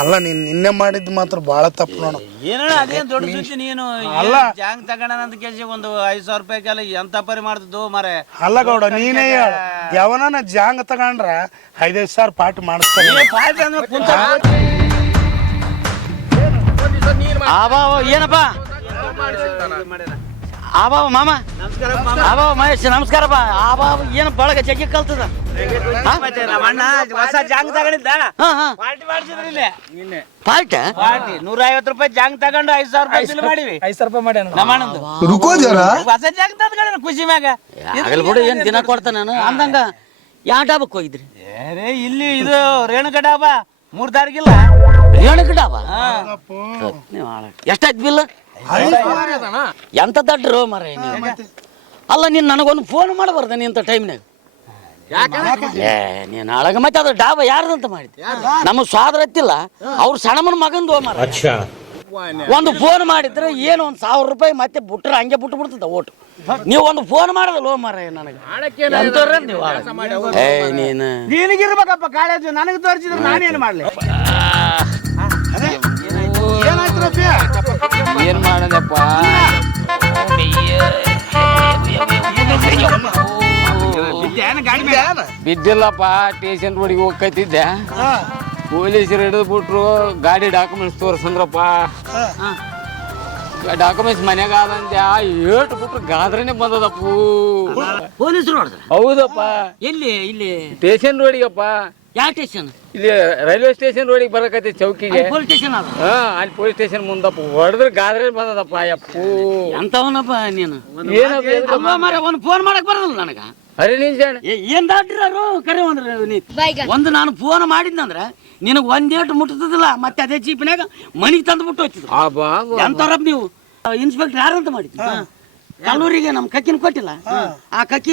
ಅಲ್ಲ ನೀನ್ ನಿನ್ನೆ ಮಾಡಿದ್ ಮಾತ್ರ ಬಹಳ ತಪ್ಪು ನೋಡು. ಏನಣ್ಣ ಅದೇನ್ ದೊಡ್ಡ ಸುದ್ದಿ ನೀನು ಜಾಂಗ್ ತಗೋಣ ಅಂತ ಕೇಳಿ ಒಂದು 5,000 ರೂಪಾಯಿಗೆಲ್ಲ ಎಂತ ಪರಿ ಮಾಡ್ತಿದ್ದು ಮಾರೆ. ಅಲ್ಲ ಗೌಡ ನೀನೇ ಹೇಳ, ಯಾವನ ಜಾಂಗ್ ತಗೊಂಡ್ರ 5,000 ಸಾವಿರ ಪಾಠ ಮಾಡಿಸ್ತಾರೆ. ಏನಪ್ಪ ಆಬಾವ ಮಾಮ ಆಬಾವ ಮಹೇಶ್ ನಮಸ್ಕಾರಪ್ಪ. ಆಬಾವ ಏನು ಬಳಗ ಜಗ್ಗಿ ಕಲ್ತದ. ಹೊಸ ಜಾಂಗ್ ತಗೊಂಡಿದ್ದ ಪಾರ್ಟಿ ಮಾಡಿಸಿದ್ರಿ ಇಲ್ಲಿ. ಪಾರ್ಟ 150 ರೂಪಾಯಿ ಜಾಂಗ್ ತಗೊಂಡು 5,000 ರೂಪಾಯಿ ಬಿಲ್ ಮಾಡಿವಿ. 5,000 ರೂಪಾಯಿ ಮಾಡಿ ನಮ್ಮಣ್ಣಂದು ಹೊಸ ಜಾಂಗ್ ತಗೊಂಡ ಖುಷಿ ಮ್ಯಾಗ ಆಗಲ್ ಬಿಡು. ಏನ್ ದಿನ ಕೊಡ್ತಾನೆ ನಾನು ಅಂದಂಗ ಯಾವ ಡಾಬಕ್ ಹೋಗಿದ್ರಿ? ಇಲ್ಲಿ ಇದು ರೇಣುಕಾ ಡಾಬಾ 3 ತಾರೀಕಿಲ್ಲ ರೇಣುಕಾ ಡಾಬಾ. ಎಷ್ಟಾಯ್ತು ಬಿಲ್? ಎಂತ ದಡ್ರು ಮರ. ಅಲ್ಲ ನೀನ್ ನನಗೊಂದು ಫೋನ್ ಮಾಡಬಾರ್ದ ನೀ ಅಂತ ಟೈಮ್ನಾಗ? ನೀನ್ ನಾಳಗ ಮತ್ತೆ ಅದು ಡಾಬಾ ಯಾರ್ದಂತ ಮಾಡಿದ್ದೆ? ನಮ್ಮ ಸ್ವಾದ್ರ ಹತ್ತಿಲ್ಲ, ಅವ್ರ ಸಣ್ಣಮನ ಮಗಂದು ಮರ. ಒಂದು ಫೋನ್ ಮಾಡಿದ್ರೆ ಏನು 1,000 ರೂಪಾಯಿ ಮತ್ತೆ ಬಿಟ್ರೆ ಹಂಗೆ ಬಿಟ್ಟು ಬಿಡ್ತದ ಓಟು. ನೀವು ಒಂದು ಫೋನ್ ಮಾಡದಲ್ಲ ಮರ ನನಗೆ. ನಿನಗಿರ್ಬೇಕಪ್ಪ ಕಾಲೇಜು, ನನಗೆ ತೋರಿಸಿದ್ರೆ ನಾನೇನು ಮಾಡ್ಲಿ? ಏನ್ ಮಾಡದಪ್ಪ, ಬಿದ್ದಿಲ್ಲಪ್ಪ. ಸ್ಟೇಷನ್ ರೋಡಿಗೆ ಹೋಗ್ಕೈತಿದ್ದೆ, ಪೊಲೀಸರು ಹಿಡಿದು ಬಿಟ್ರು. ಗಾಡಿ ಡಾಕ್ಯುಮೆಂಟ್ಸ್ ತೋರ್ಸಂದ್ರಪ್ಪ. ಡಾಕ್ಯುಮೆಂಟ್ಸ್ ಮನ್ಯಾಗ ಆದಂತೆ ಏಟು ಬಿಟ್ರು ಗಾದ್ರನೇ ಬಂದದಪ್ಪ. ಪೊಲೀಸರು ನೋಡಿದ್ರ? ಹೌದಪ್ಪ. ಎಲ್ಲಿ? ಇಲ್ಲಿ ಸ್ಟೇಷನ್ ರೋಡಿಗಪ್ಪ. ಯಾವ ಸ್ಟೇಷನ್? ಇಲ್ಲಿ ರೈಲ್ವೆ ಸ್ಟೇಷನ್ ರೋಡಿಗೆ ಬರಕೈತಿ ಚೌಕಿಗೆ. ಪೊಲೀಸ್ ಸ್ಟೇಷನ್ ಅದ? ಅಲ್ಲಿ ಪೊಲೀಸ್ ಸ್ಟೇಷನ್ ಮುಂದಪ್ಪ ಹೊಡೆದ್ರೆ ಗಾದ್ರೆ ಬಂದದಪ್ಪ. ಯಪ್ಪು ಎಂತವನಪ್ಪ ನೀನು? ಒಂದು ಫೋನ್ ಮಾಡಕ್ ಬರಲ್ಲ ನನಗ. ಅರೆ ನಿಜ ಏನ್ ದಾಟ್ರು ಕರೆ ಒಂದು ನಾನು ಫೋನ್ ಮಾಡಿದ್ನಂದ್ರ ನಿನಗ್ ಒಂದೇಟು ಮುಟ್ಟದಿಲ್ಲ. ಮತ್ತೆ ಅದೇ ಚೀಪಿನಾಗ ಮನಿಗ್ ತಂದು ಬಿಟ್ಟು ಹೋಗ್ತಿದ್ರು. ಎಂತವ್ರಪ್ಪ ನೀವು? ಇನ್ಸ್ಪೆಕ್ಟರ್ ಯಾರಂತ ಮಾಡಿದ್ವಿ ಕಲ್ಲೂರಿಗೆ ನಮ್ ಕಕ್ಕಿನ ಕೊಟ್ಟಿಲ್ಲ. ಆ ಕಕ್ಕಿ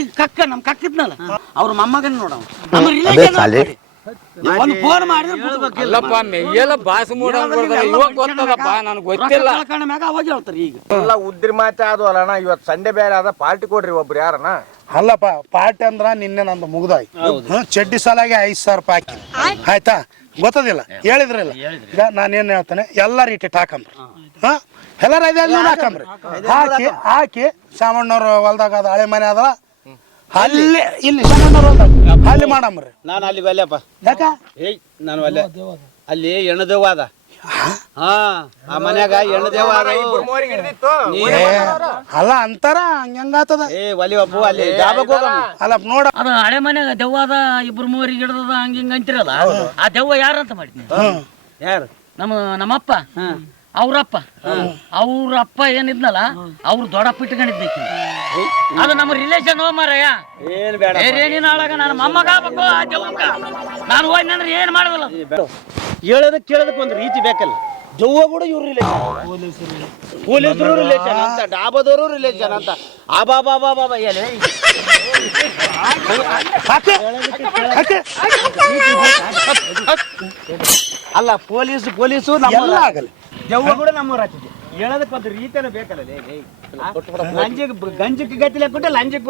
ನಮ್ ಕಕ್ಕಿದ್ನಲ್ಲ ಅವ್ರ ಮೊಮ್ಮಗನ ನೋಡವ. ಒಂದು ಫೋನ್ ಮಾಡಿದ್ರಪ್ಪ ಮೆಯ್ಯೆಲ್ಲ ಬಾಸ್ ಮೂಡ ಇವಾಗ ಗೊತ್ತದಪ್ಪ, ನನಗೆ ಗೊತ್ತಿಲ್ಲ. ಮ್ಯಾಗ ಅವಾಗ ಹೇಳ್ತಾರೆ. ಈಗ ಎಲ್ಲ ಉದ್ರಿ ಮಾತೆ ಅದು ಅಲ್ಲಣ್ಣ. ಇವತ್ತು ಸಂಡೆ ಬೇರೆ ಅದ, ಪಾರ್ಟಿ ಕೊಡ್ರಿ ಒಬ್ರು ಯಾರಣ್ಣ. ಅಲ್ಲಪ್ಪ ಪಾರ್ಟಿ ಅಂದ್ರ ನಿನ್ನೆ ನಂದು ಮುಗ್ದಾಯ್ತು. ಚಡ್ಡಿ ಸಾಲಾಗಿ 5,000 ರೂಪಾಯಿ ಹಾಕಿ ಆಯ್ತಾ, ಗೊತ್ತದಿಲ್ಲ ಹೇಳಿದ್ರಲ್ಲ. ಈಗ ನಾನೇನ್ ಹೇಳ್ತಾನೆ, ಎಲ್ಲಾರ ಇಟ್ಟಿಟ್ಟು ಹಾಕಂಬ್ರಿ. ಎಲ್ಲಾರ ಹಾಕಂಬ್ರಿ. ಹಾಕಿ ಸಾಮಣ್ಣವ್ರ ಹೊಲ್ದಾಗ ಅದ ಹಳೆ ಮನೆ ಅದಲ್ಲ, ಅಲ್ಲಿ ಇಲ್ಲಿ ಸಾಮಣ್ಣವ್ರ ಹೊಲ್ದಾಗ ಅಲ್ಲಿ ಮಾಡಂಬ್ರಿ. ನಾನು ಅಲ್ಲಿ ಬಲ್ಲೆಪ್ಪ. ಯಾಕ? ನಾನು ಅಲ್ಲೇ ಅಲ್ಲಿ ಎಣ್ಣದೇವ ಅದ. ಆ ಮನ್ಯಾಗ ಎಣ್ಣದೇವ ಅಲ್ಲ ಅಂತಾರ ಹಂಗಾತದ. ಒಲಿವಪ್ಪು ಅಲ್ಲಿ ಡಾಬಾಕ್ ಹೋಗಮ್ಮ. ಅಲ್ಲ ನೋಡ, ಅದು ಹಳೆ ಮನ್ಯಾಗ ದೆವ್ವದ 2-3 ಗಿಡದ ಹಂಗ ಅಂತಿರಲ್ಲ. ಆ ದೆವ್ವ ಯಾರಂತ ಮಾಡಿದ್ನಿ? ಯಾರು? ನಮ್ಮಪ್ಪ ಅವ್ರಪ್ಪ ಏನಿದ್ನಲ್ಲ, ಅವ್ರು ದೊಡ್ಡಪ್ಪ ಇಟ್ಕೊಂಡಿದ್ದಕ್ಕೆ. ಅದು ನಮ್ಮ ರಿಲೇಷನ್ ಮಾರಯ್ಯ. ಏನ್ ಬೇಡ ಏನೇನು ಹಾಳಾಗ ನಾನು ಮೊಮ್ಮಗ ಆಗ್ಬೇಕು ಆ ದೆವ್ವಕ್ಕ. ನಾನು ಹೋಗಿ ಅಂದ್ರೆ ಏನ್ ಮಾಡೋದಲ್ಲ. ಹೇಳೋದಕ್ಕೆ ಕೇಳೋದಕ್ಕೆ ಒಂದು ರೀತಿ ಬೇಕಲ್ಲ. ದೆವ್ವ ಕೂಡ ಇವ್ರ ರಿಲೇಷನ್, ಪೊಲೀಸರು ರಿಲೇಷನ್ ಅಂತ, ಡಾಬಾದವರು ರಿಲೇಷನ್ ಅಂತ. ಅಲ್ಲ ಪೊಲೀಸು ನಮ್ಮ ಆಗಲ್ಲ, ದೆವ್ವ ಕೂಡ ನಮ್ಮೂರ ಹಚ್ಚಿದೆ. ಹೇಳೋದಕ್ಕೆ ಒಂದು ರೀತಿಯೇ ಬೇಕಲ್ಲ. ಗಂಜಕ್ಕೆ ಗತಿಲೆ ಕೊಟ್ಟೆ ಲಂಜಕ್ಕೆ